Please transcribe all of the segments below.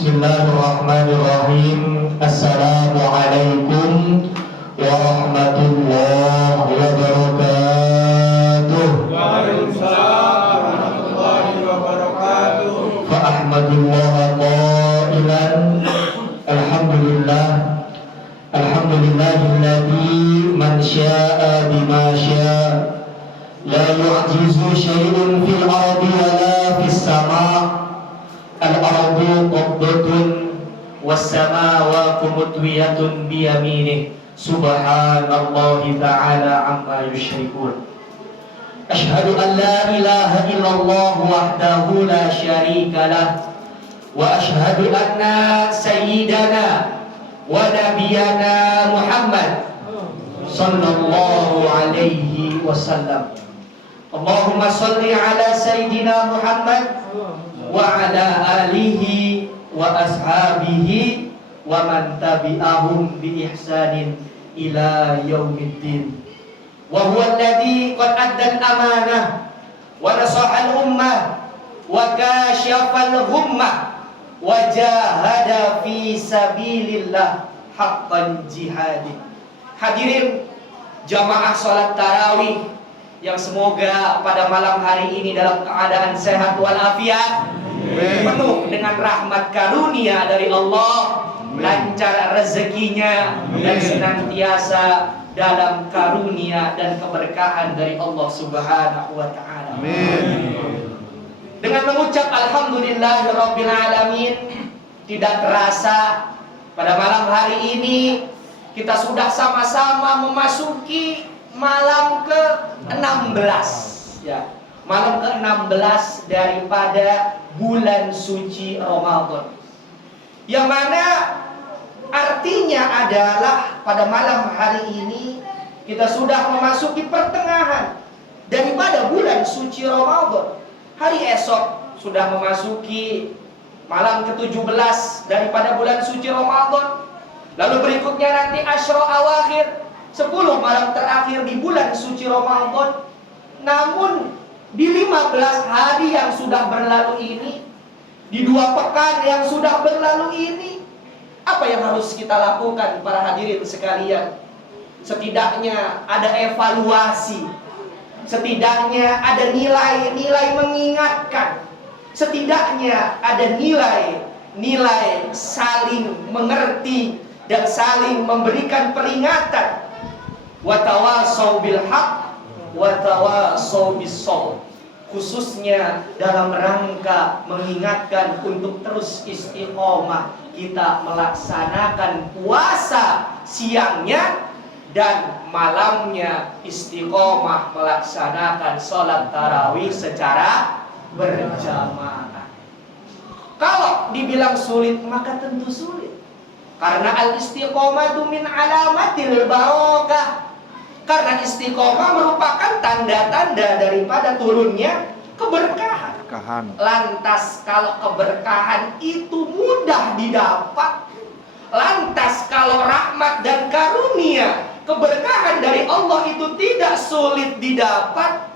Bismillahirrahmanirrahim. Assalamualaikum warahmatullahi wabarakatuh. Waalaikumsalam warahmatullahi wabarakatuh. Fa ahmadullah qailan alhamdulillah alhamdulillahilladzi man syaa'a bima syaa'a la yu'jizu syai'un fil ardi wala fis sama'. Al-ardu qabdatun was-samawati mutwiyatun biyaminih. Subhanallahi ta'ala amma yusyrikun. Asyhadu an la ilaha illallah wahdahu la syarika lah wa asyhadu anna sayyidana wa nabiyyana Muhammad sallallahu alaihi wasallam. Allahumma shalli ala sayyidina Muhammad wa ala alihi wa ashabihi wa man tabi'ahum bi ihsanin ila yaumiddin. Wa huwa alladhi qad adda al-amanah wa nasaha al-ummah wa kashafa al-ghummah wa jahada fi sabilillah haqqan jihadi. Hadirin jamaah salat tarawih yang semoga pada malam hari ini dalam keadaan sehat walafiat, penuh dengan rahmat karunia dari Allah, lancar rezekinya, dan senantiasa dalam karunia dan keberkahan dari Allah Subhanahu wa ta'ala. Dengan mengucap alhamdulillahirabbil alamin, tidak terasa pada malam hari ini kita sudah sama-sama memasuki malam ke-16 ya. Malam ke-16 daripada bulan suci Ramadan. Yang mana artinya adalah pada malam hari ini kita sudah memasuki pertengahan daripada bulan suci Ramadan. Hari esok sudah memasuki malam ke-17 daripada bulan suci Ramadan. Lalu berikutnya nanti Asyra Awakhir, 10 malam terakhir di bulan suci Ramadan. Namun di 15 hari yang sudah berlalu ini, di 2 pekan yang sudah berlalu ini, apa yang harus kita lakukan para hadirin sekalian? Setidaknya ada evaluasi, setidaknya ada nilai-nilai mengingatkan, setidaknya ada nilai saling mengerti dan saling memberikan peringatan. Wa tawasau bil haq wa tawasau bis sabr, khususnya dalam rangka mengingatkan untuk terus istiqomah kita melaksanakan puasa siangnya dan malamnya istiqomah melaksanakan sholat tarawih secara berjamaah. Kalau dibilang sulit maka tentu sulit, karena al-istiqomatu min alamatil barakah. Karena istiqomah merupakan tanda-tanda daripada turunnya keberkahan. Lantas kalau keberkahan itu mudah didapat, lantas kalau rahmat dan karunia keberkahan dari Allah itu tidak sulit didapat,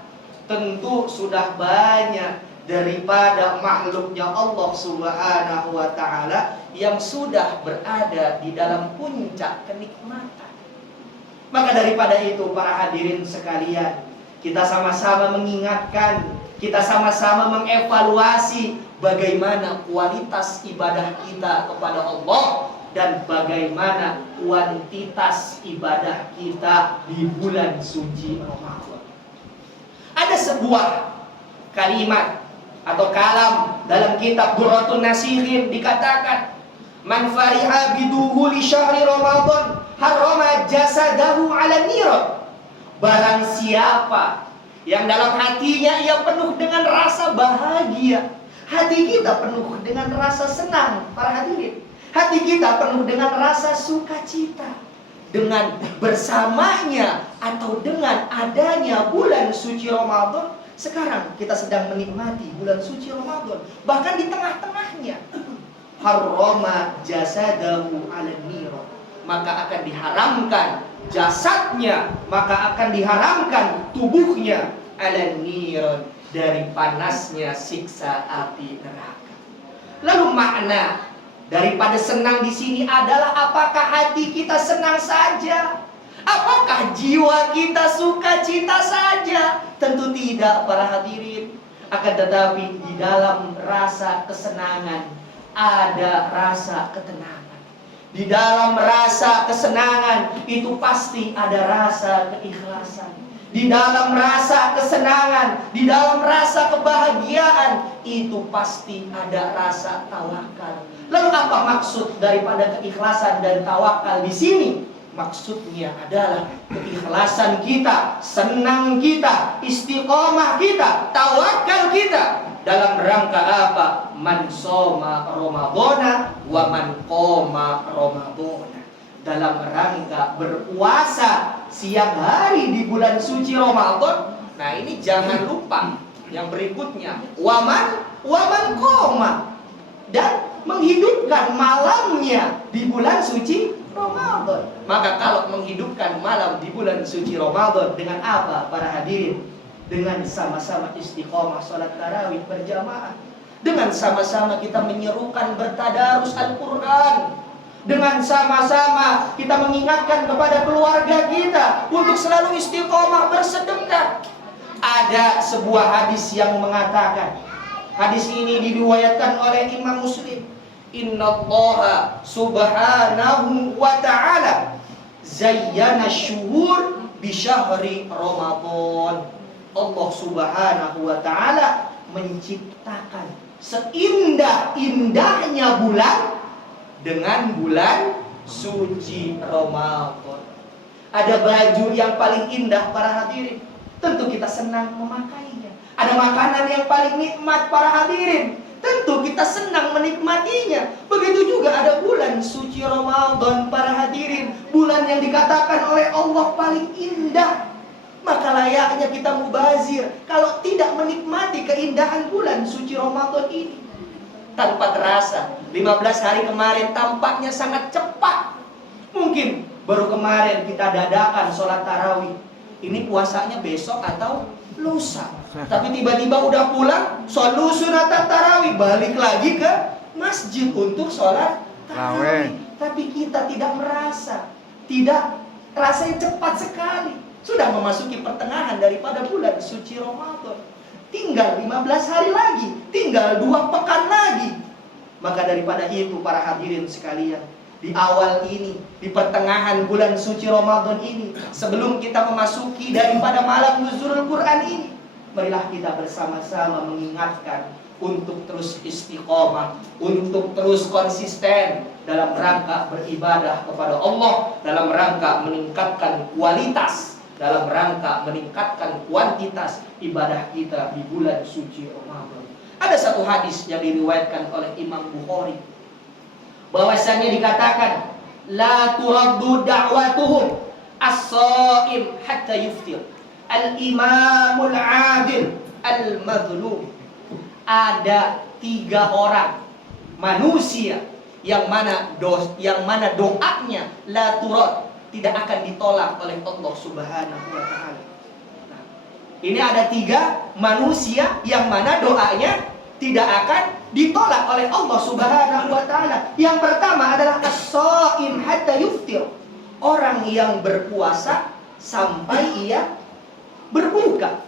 tentu sudah banyak daripada makhluknya Allah Subhanahu wa ta'ala yang sudah berada di dalam puncak kenikmatan. Maka daripada itu para hadirin sekalian, kita sama-sama mengingatkan, kita sama-sama mengevaluasi bagaimana kualitas ibadah kita kepada Allah dan bagaimana kuantitas ibadah kita di bulan suci Ramadan. Ada sebuah kalimat atau kalam dalam kitab Durratun Nasihin dikatakan, man fariha biduhuli syahri Ramadan harrama jasadahu ala niran. Barang siapa yang dalam hatinya ia penuh dengan rasa bahagia, hati kita penuh dengan rasa senang para hadirin, hati kita penuh dengan rasa sukacita dengan bersamanya atau dengan adanya bulan suci Ramadan. Sekarang kita sedang menikmati bulan suci Ramadan, bahkan di tengah-tengahnya harrama jasadahu ala niran, maka akan diharamkan jasadnya, maka akan diharamkan tubuhnya ala niran, dari panasnya siksa api neraka. Lalu makna Daripada senang di sini adalah apakah hati kita senang saja? Apakah jiwa kita sukacita saja? Tentu tidak, para hadirin. Akan tetapi di dalam rasa kesenangan ada rasa ketenangan. Di dalam rasa kesenangan itu pasti ada rasa keikhlasan. Di dalam rasa kesenangan, di dalam rasa kebahagiaan itu pasti ada rasa tawakal. Lalu apa maksud daripada keikhlasan dan tawakal di sini? Maksudnya adalah keikhlasan kita, senang kita, istiqomah kita, tawakal kita. Dalam rangka apa? Man soma Ramadhana wa man qoma Ramadhana. Dalam rangka berpuasa siang hari di bulan suci Ramadan. Nah, ini jangan lupa yang berikutnya, waman qoma, dan menghidupkan malamnya di bulan suci Ramadan. Maka kalau menghidupkan malam di bulan suci Ramadan dengan apa, para hadirin? Dengan sama-sama istiqomah salat tarawih berjamaah. Dengan sama-sama kita menyerukan bertadarus Al-Quran. Dengan sama-sama kita mengingatkan kepada keluarga kita untuk selalu istiqomah bersedekah. Ada sebuah hadis yang mengatakan, hadis ini diriwayatkan oleh Imam Muslim. Innallaha subhanahu wa ta'ala zayyana syuhur bi syahri Ramadan. Allah subhanahu wa ta'ala menciptakan seindah-indahnya bulan dengan bulan suci Ramadan. Ada baju yang paling indah, para hadirin, tentu kita senang memakainya. Ada makanan yang paling nikmat, para hadirin, tentu kita senang menikmatinya. Begitu juga ada bulan suci Ramadan, para hadirin, bulan yang dikatakan oleh Allah paling indah. Maka layaknya kita mubazir kalau tidak menikmati keindahan bulan suci Ramadan ini. Tanpa terasa 15 hari kemarin tampaknya sangat cepat. Mungkin baru kemarin kita dadakan sholat tarawih. Ini puasanya besok atau lusa. Tapi tiba-tiba udah pulang, sholat sunat tarawih, balik lagi ke masjid untuk sholat tarawih. Tapi kita tidak merasa, tidak rasanya cepat sekali. Sudah memasuki pertengahan daripada bulan suci Ramadan. Tinggal 15 hari lagi, tinggal 2 pekan lagi. Maka daripada itu, para hadirin sekalian, di awal ini, di pertengahan bulan suci Ramadan ini, sebelum kita memasuki daripada malam nuzulul Quran ini, marilah kita bersama-sama mengingatkan untuk terus istiqomah, untuk terus konsisten dalam rangka beribadah kepada Allah, dalam rangka meningkatkan kualitas, dalam rangka meningkatkan kuantitas ibadah kita di bulan suci Ramadan. Ada satu hadis yang diriwayatkan oleh Imam Bukhari, bahwasanya dikatakan, la turaddu da'watuhum as-shaim hatta yuftir, al-imamul adil al-madhlum. Ada 3 orang manusia yang mana doanya la turad, tidak akan ditolak oleh Allah subhanahu wa ta'ala. Nah, ini ada 3 manusia yang mana doanya tidak akan ditolak oleh Allah subhanahu wa ta'ala. Yang pertama adalah as-shaim hatta yuftir, orang yang berpuasa sampai ia berbuka.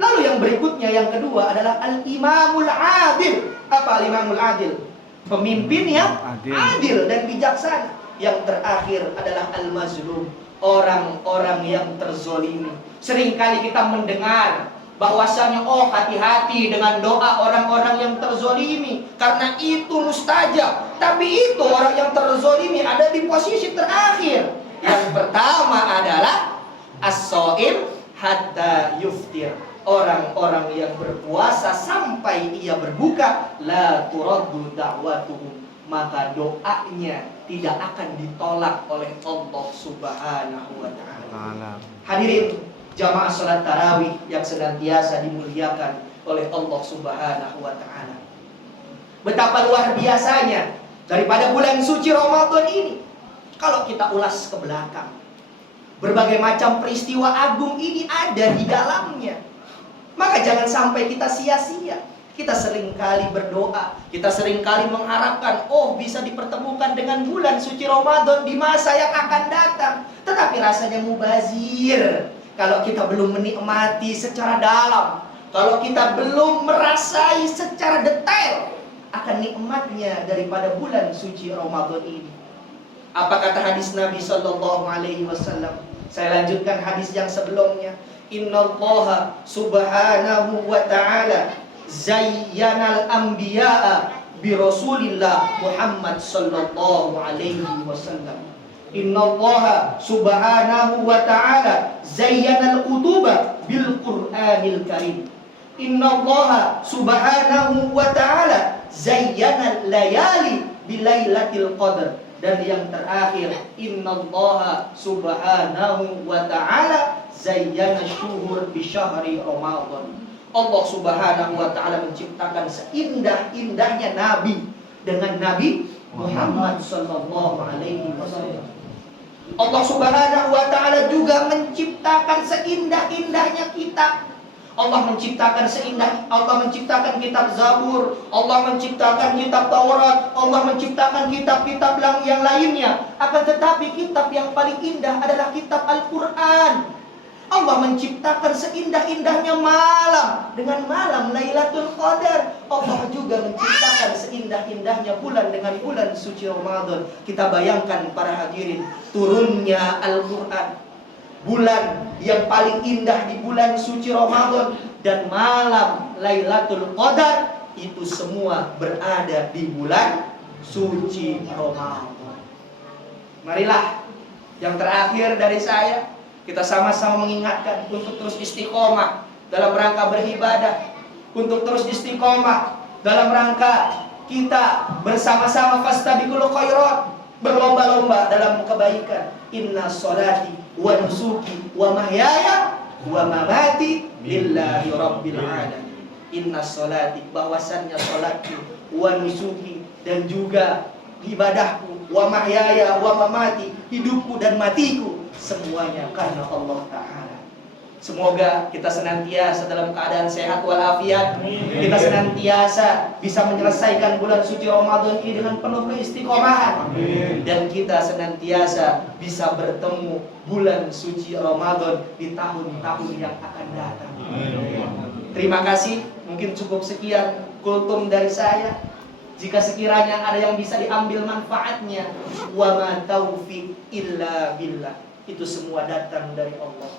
Lalu yang berikutnya, yang kedua adalah al-imamul adil. Apa al-imamul adil? Pemimpin yang adil dan bijaksana. Yang terakhir adalah al-mazlum, orang-orang yang terzolimi. Seringkali kita mendengar bahwasanya, oh hati-hati dengan doa orang-orang yang terzolimi, karena itu mustajab. Tapi itu orang yang terzolimi ada di posisi terakhir. Yang pertama adalah as-shaim hatta yuftir, orang-orang yang berpuasa sampai ia berbuka. La turaddu da'watuhum, maka doanya tidak akan ditolak oleh Allah subhanahu wa ta'ala. Hadirin jamaah salat tarawih yang senantiasa dimuliakan oleh Allah subhanahu wa ta'ala, betapa luar biasanya daripada bulan suci Ramadan ini. Kalau kita ulas ke belakang, berbagai macam peristiwa agung ini ada di dalamnya. Maka jangan sampai kita sia-sia. Kita seringkali berdoa, kita seringkali mengharapkan, oh bisa dipertemukan dengan bulan suci Ramadan di masa yang akan datang. Tetapi rasanya mubazir kalau kita belum menikmati secara dalam, kalau kita belum merasai secara detail akan nikmatnya daripada bulan suci Ramadan ini. Apa kata hadis Nabi Sallallahu Alaihi Wasallam? Saya lanjutkan hadis yang sebelumnya. Innallaha subhanahu wa ta'ala zayyanal anbiya'a bi Rasulillah Muhammad sallallahu alaihi wasallam. Innallaha subhanahu wa ta'ala zayyanal kutuba bil Qur'anil Karim. Innallaha subhanahu wa ta'ala zayyanal layali bilailatil qadar. Dan yang terakhir, innallaha subhanahu wa ta'ala zayyana syuhur bi syahri Ramadan. Allah subhanahu wa ta'ala menciptakan seindah-indahnya Nabi dengan Nabi Muhammad sallallahu alaihi wasallam. Allah subhanahu wa ta'ala juga menciptakan seindah-indahnya kitab. Allah menciptakan menciptakan kitab Zabur, Allah menciptakan kitab Taurat, Allah menciptakan kitab-kitab yang lainnya. Akan tetapi kitab yang paling indah adalah kitab Al-Quran. Allah menciptakan seindah-indahnya malam dengan malam Lailatul Qadar. Allah juga menciptakan seindah-indahnya bulan dengan bulan suci Ramadan. Kita bayangkan para hadirin, turunnya Al-Quran, bulan yang paling indah di bulan suci Ramadan, dan malam Lailatul Qadar, itu semua berada di bulan suci Ramadan. Marilah yang terakhir dari saya, kita sama-sama mengingatkan untuk terus istiqomah dalam rangka beribadah, untuk terus istiqomah dalam rangka kita bersama-sama fastabiqul khairat, berlomba-lomba dalam kebaikan. Inna sholati wa nusuki wa mahyaya wa mamati lillahi rabbil alamin. Inna sholati, bahwasannya sholatku, wa nusuki, dan juga ibadahku, wa mahyaya wa mamati, hidupku dan matiku, semuanya karena Allah Ta'ala. Semoga kita senantiasa dalam keadaan sehat walafiat. Kita senantiasa bisa menyelesaikan bulan suci Ramadan ini dengan penuh keistiqomahan. Dan kita senantiasa bisa bertemu bulan suci Ramadan di tahun-tahun yang akan datang. Terima kasih. Mungkin cukup sekian kultum dari saya. Jika sekiranya ada yang bisa diambil manfaatnya, wa ma taufiq illa billah. Itu semua datang dari Allah.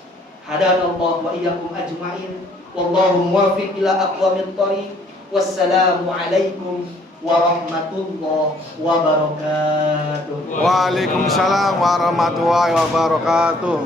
Hadanallahu wa iyyakum ajma'in. Wallahu muwaffiq ila aqwamit thoriq. Wassalamu alaikum warahmatullahi wabarakatuh. Waalaikumsalam warahmatullahi wabarakatuh.